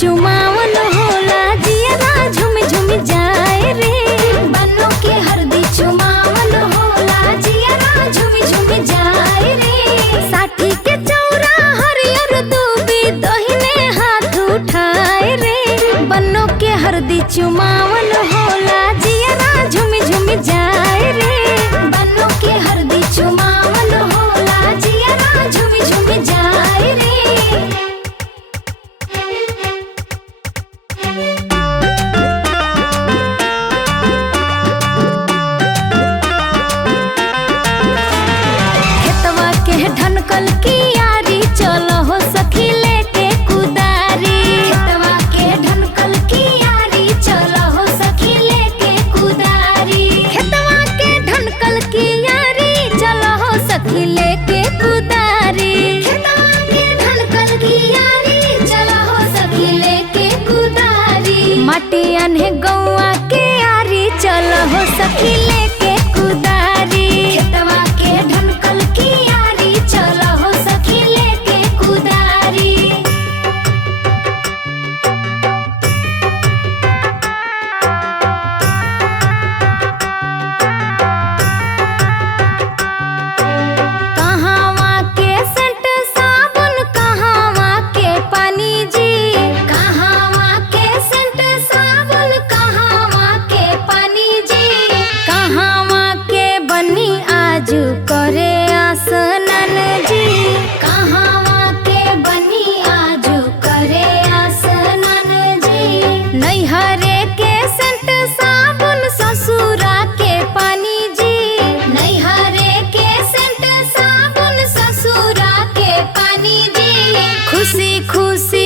चुमावन होला जियरा झुम झुम जाए रे। बन्नो के हरदी चुमावन होला जियरा झुम झुम जाए रे। साठी के चौरा हरियर दूबी दहिने हाथ उठाए रे। बन्नो के हरदी चुमावन होला जियरा झुम झुम जाए रे। बन्नो के हरदी चुमावन होला जियरा झुम झुम जाए रे। ढनकल की यारी चलो हो सखी लेके कुदारी। खेतवा के ढनकल की यारी चलो हो सखी लेके कुदारी। खेतवा के ढनकल की यारी चलो हो सखी लेके कुदारी। खेतवा के ढनकल की यारी चलो हो सखी लेके कुदारी। माटी अने गौआ के यारी चलो हो सखी लेके कुदारी। खेतवा के ढनकल की यारी चलो हो सखी लेके कुदारी। कहावा के सेंट साबुन कहावा के पानी जी। कहावा के सेंट साबुन कहावा के पानी जी। कहावा के बनी आजू करे आसनन जी। कहावा के बनी आजू करे आसनन जी। नैहरे के सेंट साबुन ससुरा के पानी जी। नैहरे के सेंट साबुन ससुरा के पानी जी। खुशी खुशी